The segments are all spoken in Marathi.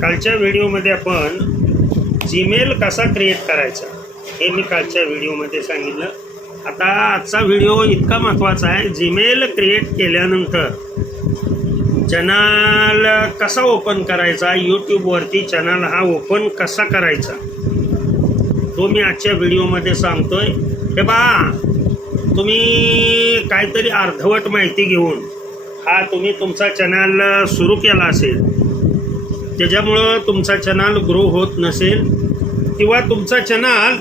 कालच्या व्हिडिओमध्ये आपण जीमेल कसा क्रिएट करायचा हे मी कालच्या व्हिडिओमध्ये सांगितलं. आता आजचा व्हिडिओ इतका महत्त्वाचा आहे. जीमेल क्रिएट केल्यानंतर चॅनल कसा ओपन करायचा, यूट्यूबवरती चॅनल हा ओपन कसा करायचा तो मी आजच्या व्हिडिओमध्ये सांगतोय. हे पहा, तुम्ही काहीतरी अर्धवट माहिती घेऊन हा तुम्ही तुमचा चॅनल सुरू केला असेल, त्याच्यामुळं तुमचा चॅनल ग्रो होत नसेल किंवा तुमचा चॅनल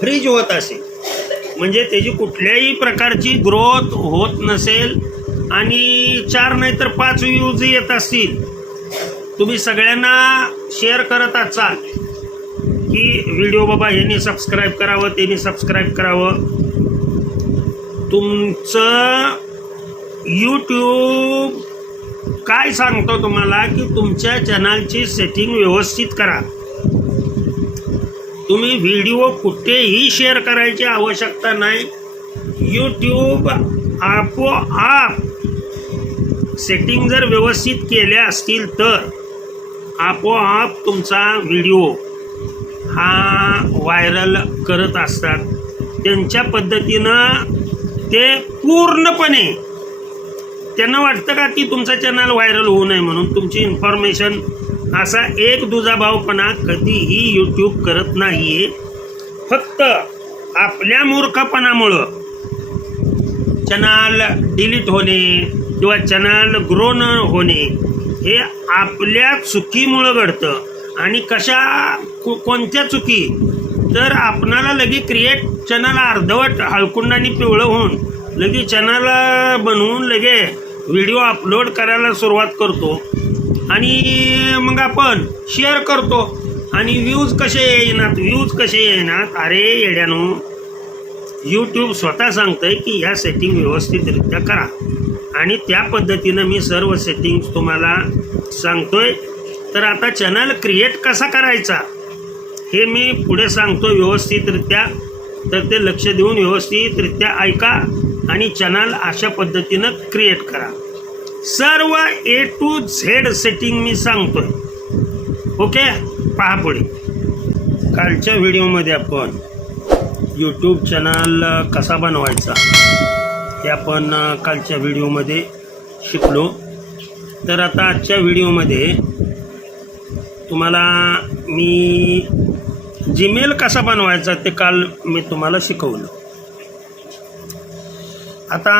फ्रीज होत असेल, म्हणजे त्याची कुठल्याही प्रकारची ग्रोथ होत नसेल आणि 4 नाही तर 5 व्ह्यूज येत असतील, तुम्ही सगळ्यांना शेअर करत असाल की व्हिडिओ बाबा ह्यांनी सबस्क्राईब करावं, त्यांनी सबस्क्राईब करावं, तुमचं यूट्यूब काय सांगतो तुम्हाला की तुमच्या चॅनलची सेटिंग व्यवस्थित करा. तुम्ही व्हिडिओ कुठेही शेअर करायची आवश्यकता नाही. यूट्यूब आपोआप सेटिंग जर व्यवस्थित केल्या असतील तर आपोआप तुमचा व्हिडिओ हा व्हायरल करत असतात. त्यांच्या पद्धतीनं ते पूर्णपणे त्यांना वाटतं का की तुमचा चॅनल व्हायरल होऊ नये म्हणून तुमची इन्फॉर्मेशन असा एक दुजाभावपणा कधीही यूट्यूब करत नाही आहे. फक्त आपल्या मूर्खपणामुळं चॅनल डिलीट होणे किंवा चॅनल ग्रो न होणे हे आपल्या चुकीमुळं घडतं. आणि कोणत्या चुकी, तर आपणाला लगे क्रिएट चॅनल अर्धवट हळकुंडाने पिवळं होऊन लगे चॅनल बनवून लगे व्हिडिओ अपलोड करायला सुरुवात करतो आणि मग आपण शेअर करतो आणि व्ह्यूज कसे येणार. अरे येड्यानो, यूट्यूब स्वतः सांगतंय की ह्या सेटिंग व्यवस्थितरित्या करा आणि त्या पद्धतीनं मी सर्व सेटिंग्स तुम्हाला सांगतोय. तर आता चॅनल क्रिएट कसा करायचा हे मी पुढे सांगतो व्यवस्थितरित्या, तर ते लक्ष देऊन व्यवस्थितरित्या ऐका आणि चॅनल अशा पद्धतीनं क्रिएट करा. सर्व A to Z सेटिंग मी सांगतोय. ओके, पहा पुढे. कालच्या व्हिडिओमध्ये आपण यूट्यूब चॅनल कसा बनवायचा हे आपण कालच्या व्हिडिओमध्ये शिकलो. तर आता आजच्या व्हिडिओमध्ये तुम्हाला मी जीमेल कसा बनवायचा ते काल मी तुम्हाला शिकवलं. आता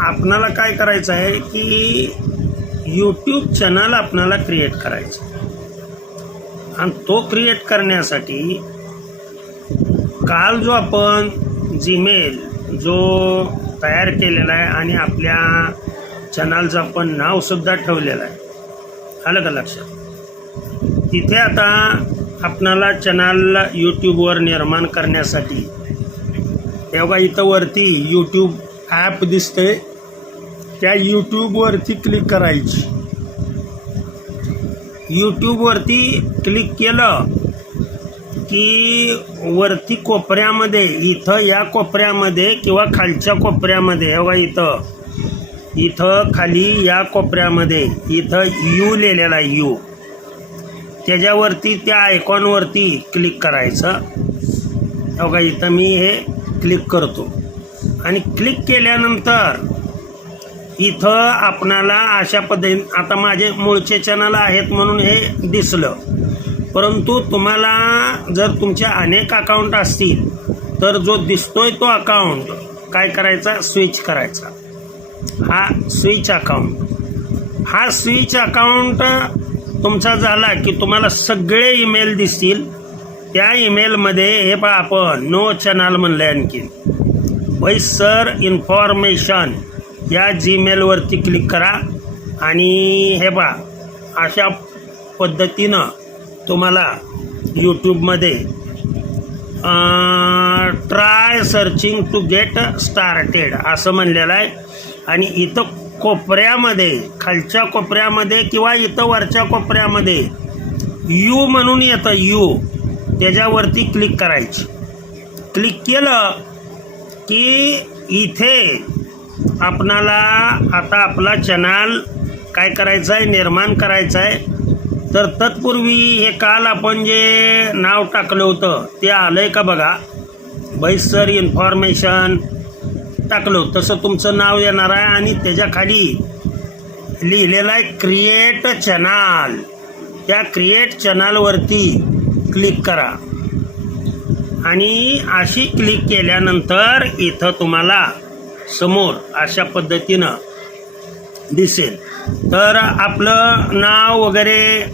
आपणाला काय करायचं आहे की यूट्यूब चॅनल आपणाला क्रिएट करायचा आणि तो क्रिएट करण्यासाठी काल जो आपण जीमेल जो तयार केलेला आहे आणि आपल्या चॅनलचं आपण नावसुद्धा ठेवलेलं आहे, आलं का लक्षात. तिथे आता आपणाला चॅनल यूट्यूबवर निर्माण करण्यासाठी तेव्हा इथं वरती यूट्यूब ॲप दिसते, त्या यूट्यूबवरती क्लिक करायची. यूट्यूबवरती क्लिक केलं की वरती कोपऱ्यामध्ये इथं या कोपऱ्यामध्ये किंवा खालच्या कोपऱ्यामध्ये बघा इथं खाली या कोपऱ्यामध्ये इथं यू लिहिलेला आहे, यू, त्याच्यावरती त्या आयकॉनवरती क्लिक करायचं. बघा इथं मी हे क्लिक करतो आणि क्लिक केल्यानंतर इथं आपणाला अशा पद्धतीने, आता माझे मूळचे चॅनल आहेत म्हणून हे दिसलं, परंतु तुम्हाला जर तुमचे अनेक अकाउंट असतील तर जो दिसतोय तो अकाउंट काय करायचा, स्विच करायचा. हा स्विच अकाउंट तुमचा झाला की तुम्हाला सगळे ईमेल दिसतील. त्या ईमेलमध्ये हे पहा आपण नो चॅनल म्हणलं आहे आणखी वै सर इन्फॉर्मेशन या जीमेलवरती क्लिक करा आणि हे पहा अशा पद्धतीनं तुम्हाला यूट्यूबमध्ये try searching to get started असं म्हणलेलं आहे. आणि इथं कोपऱ्यामध्ये, खालच्या कोपऱ्यामध्ये किंवा इथं वरच्या कोपऱ्यामध्ये यू म्हणून येतं, यू, त्याच्यावरती क्लिक करायची. क्लिक केलं की इथे आपणाला आता आपला चॅनल काय करायचं आहे, निर्माण करायचं आहे. तर तत्पूर्वी हे काल आपण जे नाव टाकलं होतं ते आलंय का बघा. बैसर इन्फॉर्मेशन टाकलं तसं तुमचं नाव येणार आहे आणि त्याच्या खाली लिहिलेलं आहे क्रिएट चॅनल. त्या क्रिएट चॅनलवरती क्लिक करा आणि अशी क्लिक केल्यानंतर इथं तुम्हाला समोर अशा पद्धतीनं दिसेल. तर आपलं नाव वगैरे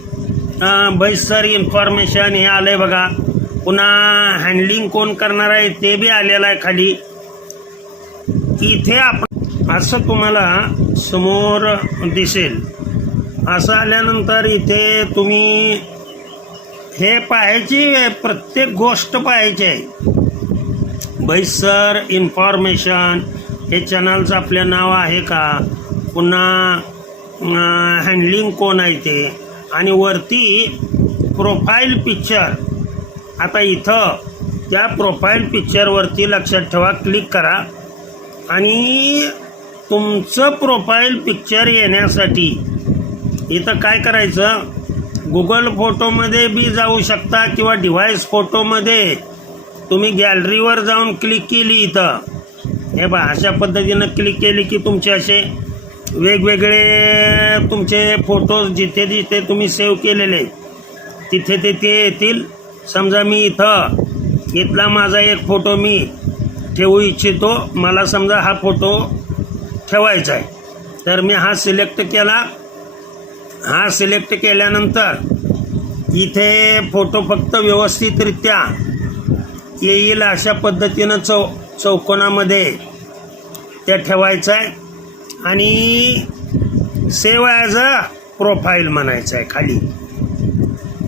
बैसर इन्फॉर्मेशन हे आलंय बघा. पुन्हा हँडलिंग कोण करणार आहे ते बी आलेलं आहे खाली. इथे आपण असं तुम्हाला समोर दिसेल. असं आल्यानंतर इथे तुम्ही हे पाहायची, प्रत्येक गोष्ट पाहायची आहे. बैसर इन्फॉर्मेशन हे चॅनलचं आपलं नाव आहे का, पुन्हा हँडलिंग कोण आहे ते, आणि वरती प्रोफाईल पिक्चर. आता इथं त्या प्रोफाईल पिक्चरवरती लक्षात ठेवा, क्लिक करा आणि तुमचं प्रोफाईल पिक्चर येण्यासाठी इथं काय करायचं, गुगल फोटोमध्ये बी जाऊ शकता किंवा डिव्हाइस फोटोमध्ये तुम्ही गॅलरीवर जाऊन क्लिक केली इथं हे बा अशा पद्धतीनं क्लिक केली की तुमचे असे वेगवेगळे तुमचे फोटोज जिथे जिथे तुम्ही सेव्ह केलेले तिथे तिथे येतील. समजा मी इथला माझा एक फोटो मी ठेवू इच्छितो, मला समजा हा फोटो ठेवायचा आहे, तर मी हा सिलेक्ट केला. हा सिलेक्ट केल्यानंतर इथे फोटो फक्त व्यवस्थितरित्या येईल अशा पद्धतीनं चौकोनामध्ये त्या ठेवायचा आहे आणि सेव्ह ॲज अ प्रोफाईल म्हणायचं आहे खाली.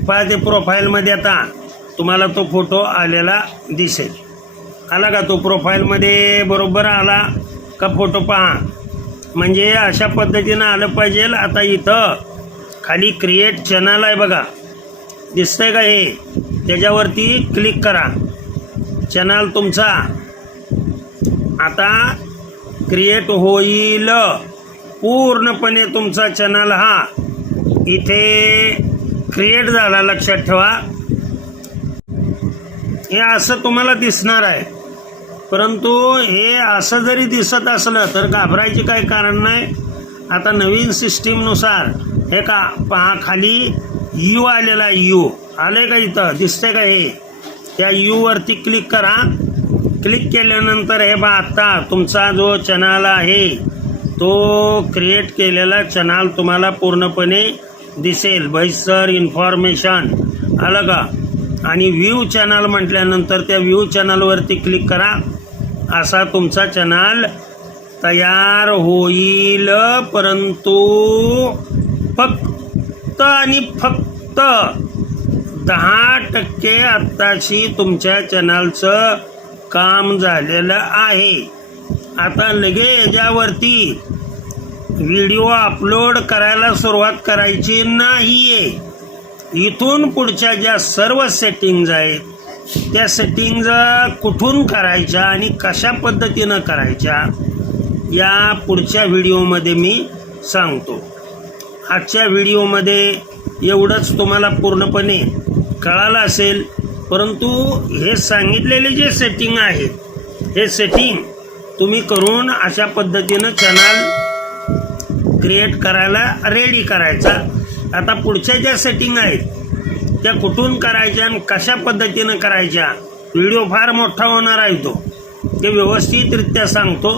पहा ते प्रोफाईलमध्ये आता तुम्हाला तो फोटो आलेला दिसेल. आला का तो प्रोफाईलमध्ये बरोबर आला का फोटो पहा, म्हणजे अशा पद्धतीनं आलं पाहिजे. आता इथं खाली क्रिएट चॅनल आहे बघा, दिसतंय का हे, त्याच्यावरती क्लिक करा. चॅनल तुमचा आता क्रिएट होईल. पूर्णपणे तुमचा चॅनल हा इथे क्रिएट झाला, लक्षात ठेवा. हे असं तुम्हाला दिसणार आहे, परंतु हे असं जरी दिसत असलं तर घाबरायचे काही कारण नाही. आता नवीन सिस्टीमनुसार हे का पहा खाली यू आलेला आहे, यू आले का इथं दिसतंय का हे, त्या यूवरती क्लिक करा. क्लिक केल्यानंतर हे बा आता तुमचा जो चॅनल आहे तो क्रिएट केलेला चॅनल तुम्हाला पूर्णपणे दिसेल. बैसर इन्फॉर्मेशन आलं का, आणि व्ह्यू चॅनल म्हटल्यानंतर त्या व्ह्यू चॅनलवरती क्लिक करा. असा तुमचा चॅनल तयार होईल. परंतु फक्त आणि फक्त 10% आत्ताशी तुमच्या चॅनलचं काम झालेलं आहे. आता लगे याच्यावरती व्हिडिओ अपलोड करायला सुरुवात करायची नाहीये. इथून पुढच्या ज्या सर्व सेटिंग्ज आहेत त्या सेटिंग्ज कुठून करायच्या आणि कशा पद्धतीनं करायच्या या पुढच्या व्हिडिओमध्ये मी सांगतो. आजच्या व्हिडिओमध्ये एवढंच तुम्हाला पूर्णपणे कळालं असेल. परंतु हे सांगितलेले जे सेटिंग आहेत हे सेटिंग तुम्ही करून अशा पद्धतीनं चॅनल क्रिएट करायला रेडी करायचा. आता पुढच्या ज्या सेटिंग आहेत त्या कुठून करायच्या आणि कशा पद्धतीनं करायच्या, व्हिडिओ फार मोठा होणार आहे तो, ते व्यवस्थितरित्या सांगतो.